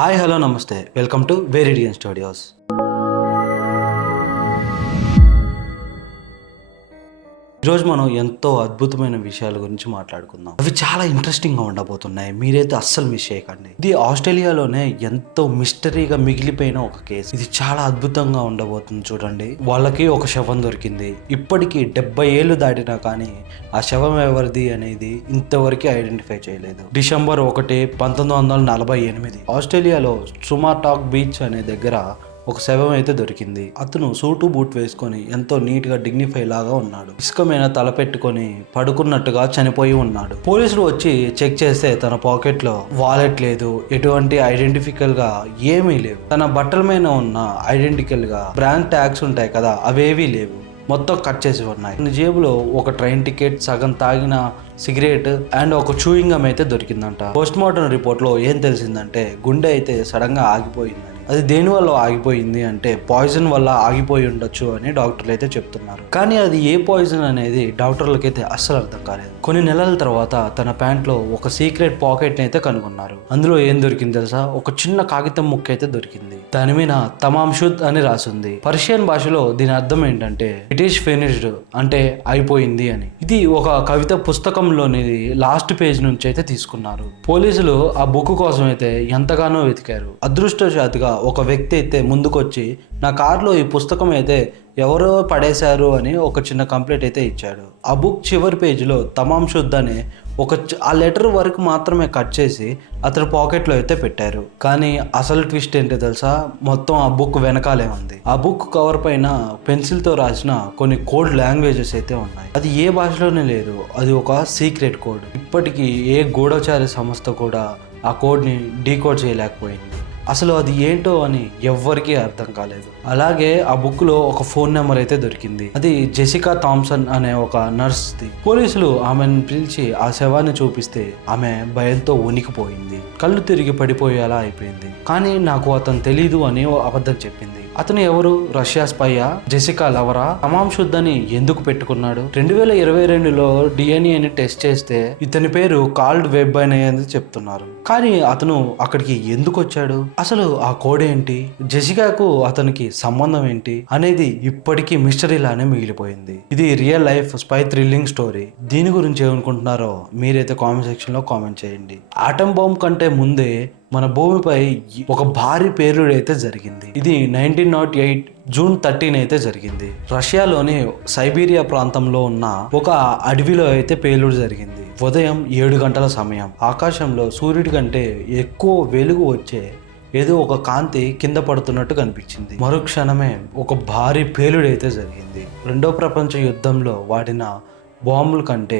Hi hello నమస్తే welcome to వేరిడియన్ studios. ఈరోజు మనం ఎంతో అద్భుతమైన విషయాల గురించి మాట్లాడుకుందాం. అవి చాలా ఇంట్రెస్టింగ్గా ఉండబోతున్నాయి, మీరైతే అస్సలు మిస్ చేయకండి. ఇది ఆస్ట్రేలియాలోనే ఎంతో మిస్టరీగా మిగిలిపోయిన ఒక కేసు. ఇది చాలా అద్భుతంగా ఉండబోతుంది. చూడండి, వాళ్ళకి ఒక శవం దొరికింది. ఇప్పటికీ 70 ఏళ్ళు దాటినా కానీ ఆ శవం ఎవరిది అనేది ఇంతవరకు ఐడెంటిఫై చేయలేదు. డిసెంబర్ 1, 1948 ఆస్ట్రేలియాలో సుమాటాక్ బీచ్ అనే దగ్గర ఒక శవం అయితే దొరికింది. అతను సూటు బూట్ వేసుకొని ఎంతో నీట్ గా డిగ్నిఫై లాగా ఉన్నాడు. ఇసుక మీద తల పెట్టుకొని పడుకున్నట్టుగా చనిపోయి ఉన్నాడు. పోలీసులు వచ్చి చెక్ చేస్తే తన పాకెట్ లో వాలెట్ లేదు, ఎటువంటి ఐడెంటిఫికల్ గా ఏమీ లేవు. తన బట్టల మీద ఉన్న ఐడెంటికల్ గా బ్రాండ్ ట్యాగ్స్ ఉంటాయి కదా, అవేవీ లేవు, మొత్తం కట్ చేసి ఉన్నాయి. జేబులో ఒక ట్రైన్ టికెట్, సగం తాగిన సిగరెట్ అండ్ ఒక చూయింగ్ గమ్ అయితే దొరికిందంట. పోస్ట్ మార్టం రిపోర్ట్ లో ఏం తెలిసిందంటే గుండె అయితే సడన్ గా ఆగిపోయిందని. అది దేని వల్ల ఆగిపోయింది అంటే పాయిజన్ వల్ల ఆగిపోయి ఉండొచ్చు అని డాక్టర్లు అయితే చెప్తున్నారు. కానీ అది ఏ పాయిజన్ అనేది డాక్టర్లకైతే అస్సలు అర్థం కాలేదు. కొన్ని నెలల తర్వాత తన ప్యాంట్ లో ఒక సీక్రెట్ పాకెట్ ని అయితే కనుగొన్నారు. అందులో ఏం దొరికింది తెలుసా? ఒక చిన్న కాగితం ముక్క అయితే దొరికింది. దాని మీద తమామ్ షుద్ అని రాసింది. పర్షియన్ భాషలో దీని అర్థం ఏంటంటే ఇట్ ఈస్ ఫినిష్డ్, అంటే అయిపోయింది అని. ఇది ఒక కవిత పుస్తకంలోని లాస్ట్ పేజ్ నుంచి అయితే తీసుకున్నారు. పోలీసులు ఆ బుక్ కోసం అయితే ఎంతగానో వెతికారు. అదృష్టవశాత్తుగా ఒక వ్యక్తి అయితే ముందుకొచ్చి నా కార్లో ఈ పుస్తకం అయితే ఎవరో పడేశారు అని ఒక చిన్న కంప్లైంట్ అయితే ఇచ్చాడు. ఆ బుక్ చివరి పేజీలో తమామ్ షుద్ అనే ఆ లెటర్ వరకు మాత్రమే కట్ చేసి అతని పాకెట్లో అయితే పెట్టారు. కానీ అసలు ట్విస్ట్ ఏంటో తెలుసా? మొత్తం ఆ బుక్ వెనకాలే ఉంది. ఆ బుక్ కవర్ పైన పెన్సిల్తో రాసిన కొన్ని కోడ్ లాంగ్వేజెస్ అయితే ఉన్నాయి. అది ఏ భాషలోనే లేదు, అది ఒక సీక్రెట్ కోడ్. ఇప్పటికీ ఏ గూఢచారి సంస్థ కూడా ఆ కోడ్ని డీకోడ్ చేయలేకపోయింది. అసలు అది ఏంటో అని ఎవ్వరికీ అర్థం కాలేదు. అలాగే ఆ బుక్ లో ఒక ఫోన్ నెంబర్ అయితే దొరికింది. అది జెసికా థామ్సన్ అనే ఒక నర్స్ది. పోలీసులు ఆమెను పిలిచి ఆ శవాన్ని చూపిస్తే ఆమె భయంతో వణికిపోయింది, కళ్ళు తిరిగి పడిపోయేలా అయిపోయింది. కానీ నాకు అతను తెలీదు అని అబద్ధం చెప్పింది. అతను ఎవరు? రష్యా స్పైయా? జెసికా లవరా? తమామ్ షుద్ అని ఎందుకు పెట్టుకున్నాడు? 2022లో డిఎన్ఏని టెస్ట్ చేస్తే ఇతని పేరు కాల్డ్ వెబ్ అనేది చెప్తున్నారు. కానీ అతను అక్కడికి ఎందుకు వచ్చాడు? అసలు ఆ కోడ్ ఏంటి? జెసికాకు అతనికి సంబంధం ఏంటి అనేది ఇప్పటికీ మిస్టరీలానే మిగిలిపోయింది. ఇది real life spy thrilling story. దీని గురించి ఏమనుకుంటున్నారో మీరైతే కామెంట్ సెక్షన్ లో కామెంట్ చేయండి. ఆటం బాంబ్ కంటే ముందే మన భూమిపై ఒక భారీ పేలుడు అయితే జరిగింది. ఇది 1908 జూన్ 13 అయితే జరిగింది. రష్యాలోని సైబీరియా ప్రాంతంలో ఉన్న ఒక అడవిలో అయితే పేలుడు జరిగింది. ఉదయం 7 గంటల సమయం. ఆకాశంలో సూర్యుడి కంటే ఎక్కువ వెలుగు వచ్చే ఏదో ఒక కాంతి కింద పడుతున్నట్టు కనిపించింది. మరుక్షణమే ఒక భారీ పేలుడు అయితే జరిగింది. రెండో ప్రపంచ యుద్ధంలో వాడిన బాంబుల కంటే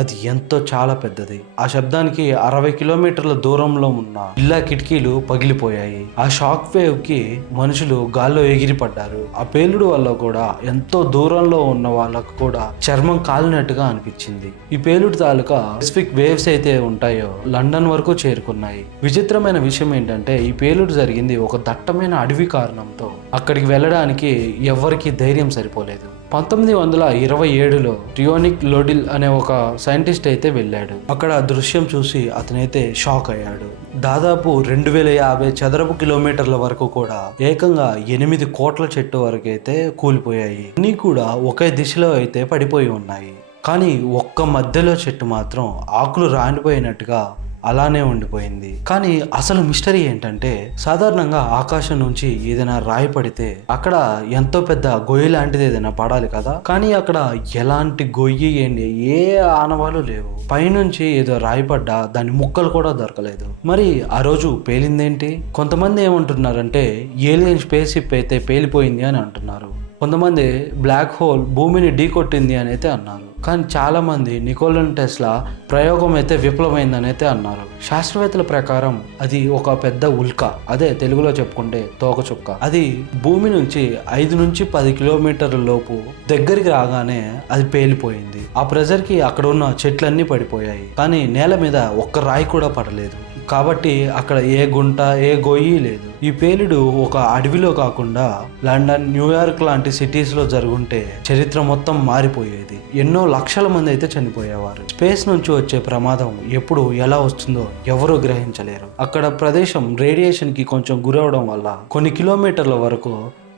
అది ఎంతో చాలా పెద్దది. ఆ శబ్దానికి 60 కిలోమీటర్ల దూరంలో ఉన్న ఇళ్ళ కిటికీలు పగిలిపోయాయి. ఆ షాక్ వేవ్ కి మనుషులు గాల్లో ఎగిరిపడ్డారు. ఆ పేలుడు వల్ల కూడా ఎంతో దూరంలో ఉన్న వాళ్ళకు కూడా చర్మం కాలినట్టుగా అనిపించింది. ఈ పేలుడు తాలూకా స్పెసిఫిక్ వేవ్స్ అయితే ఉంటాయో లండన్ వరకు చేరుకున్నాయి. విచిత్రమైన విషయం ఏంటంటే ఈ పేలుడు జరిగింది ఒక దట్టమైన అడవి కారణంతో అక్కడికి వెళ్ళడానికి ఎవరికి ధైర్యం సరిపోలేదు. 1927లో రియోనిక్ లోడిల్ అనే ఒక సైంటిస్ట్ అయితే వెళ్ళాడు. అక్కడ దృశ్యం చూసి అతనైతే షాక్ అయ్యాడు. దాదాపు 2050 చదరపు కిలోమీటర్ల వరకు కూడా ఏకంగా 8 కోట్ల చెట్టు వరకు అయితే కూలిపోయాయి. అన్నీ కూడా ఒకే దిశలో అయితే పడిపోయి ఉన్నాయి. కానీ ఒక్క మధ్యలో చెట్టు మాత్రం ఆకులు రాలిపోయినట్టుగా అలానే ఉండిపోయింది. కానీ అసలు మిస్టరీ ఏంటంటే సాధారణంగా ఆకాశం నుంచి ఏదైనా రాయి పడితే అక్కడ ఎంతో పెద్ద గొయ్యి లాంటిది ఏదైనా పడాలి కదా, కానీ అక్కడ ఎలాంటి గొయ్యి ఏంటి ఏ ఆనవాలు లేవు. పైనుంచి ఏదో రాయి పడ్డా దాని ముక్కలు కూడా దొరకలేదు. మరి ఆ రోజు పేలిందేంటి? కొంతమంది ఏమంటున్నారంటే ఏలియన్ స్పేస్ షిప్ అయితే పేలిపోయింది అని అంటున్నారు. కొంతమంది బ్లాక్ హోల్ భూమిని ఢీకొట్టింది అని అయితే అన్నారు. కానీ చాలా మంది నికోలా టెస్లా ప్రయోగం అయితే విఫలమైందని అయితే అన్నారు. శాస్త్రవేత్తల ప్రకారం అది ఒక పెద్ద ఉల్క, అదే తెలుగులో చెప్పుకుంటే తోకచుక్క. అది భూమి నుంచి 5 నుంచి 10 కిలోమీటర్ల లోపు దగ్గరికి రాగానే అది పేలిపోయింది. ఆ ప్రెజర్ కి అక్కడ ఉన్న చెట్లన్నీ పడిపోయాయి. కానీ నేల మీద ఒక్క రాయి కూడా పడలేదు. కాబట్టి అక్కడ ఏ గుంట ఏ గొయ్యి లేదు. ఈ పేలుడు ఒక అడవిలో కాకుండా లండన్, న్యూయార్క్ లాంటి సిటీస్ లో జరుగుంటే చరిత్ర మొత్తం మారిపోయేది. ఎన్నో లక్షల మంది అయితే చనిపోయేవారు. స్పేస్ నుంచి వచ్చే ప్రమాదం ఎప్పుడు ఎలా వస్తుందో ఎవరూ గ్రహించలేరు. అక్కడ ప్రదేశం రేడియేషన్ కి కొంచెం గురవడం వల్ల కొన్ని కిలోమీటర్ల వరకు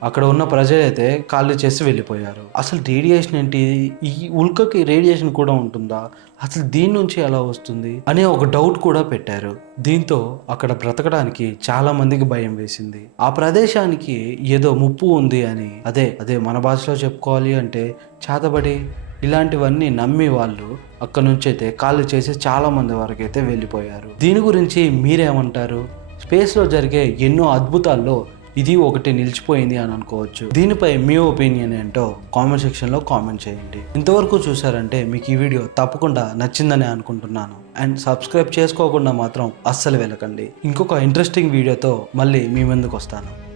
అక్కడ ఉన్న ప్రజలైతే ఖాళీ చేసి వెళ్ళిపోయారు. అసలు రేడియేషన్ ఏంటి, ఈ ఉల్కకి రేడియేషన్ కూడా ఉంటుందా, అసలు దీని నుంచి ఎలా వస్తుంది అనే ఒక డౌట్ కూడా పెట్టారు. దీంతో అక్కడ బ్రతకడానికి చాలా మందికి భయం వేసింది. ఆ ప్రదేశానికి ఏదో ముప్పు ఉంది అని, అదే మన భాషలో చెప్పుకోవాలి అంటే చేతబడి ఇలాంటివన్నీ నమ్మి వాళ్ళు అక్కడ నుంచి అయితే ఖాళీ చేసి చాలా మంది వరకు అయితే వెళ్ళిపోయారు. దీని గురించి మీరేమంటారు? స్పేస్లో జరిగే ఎన్నో అద్భుతాల్లో ఇది ఒకటి నిలిచిపోయింది అని అనుకోవచ్చు. దీనిపై మీ ఒపీనియన్ ఏంటో కామెంట్ సెక్షన్లో కామెంట్ చేయండి. ఇంతవరకు చూసారంటే మీకు ఈ వీడియో తప్పకుండా నచ్చిందని అనుకుంటున్నాను. అండ్ సబ్స్క్రైబ్ చేసుకోకుండా మాత్రం అస్సలు వెళ్ళకండి. ఇంకొక ఇంట్రెస్టింగ్ వీడియోతో మళ్ళీ మీ ముందుకు వస్తాను.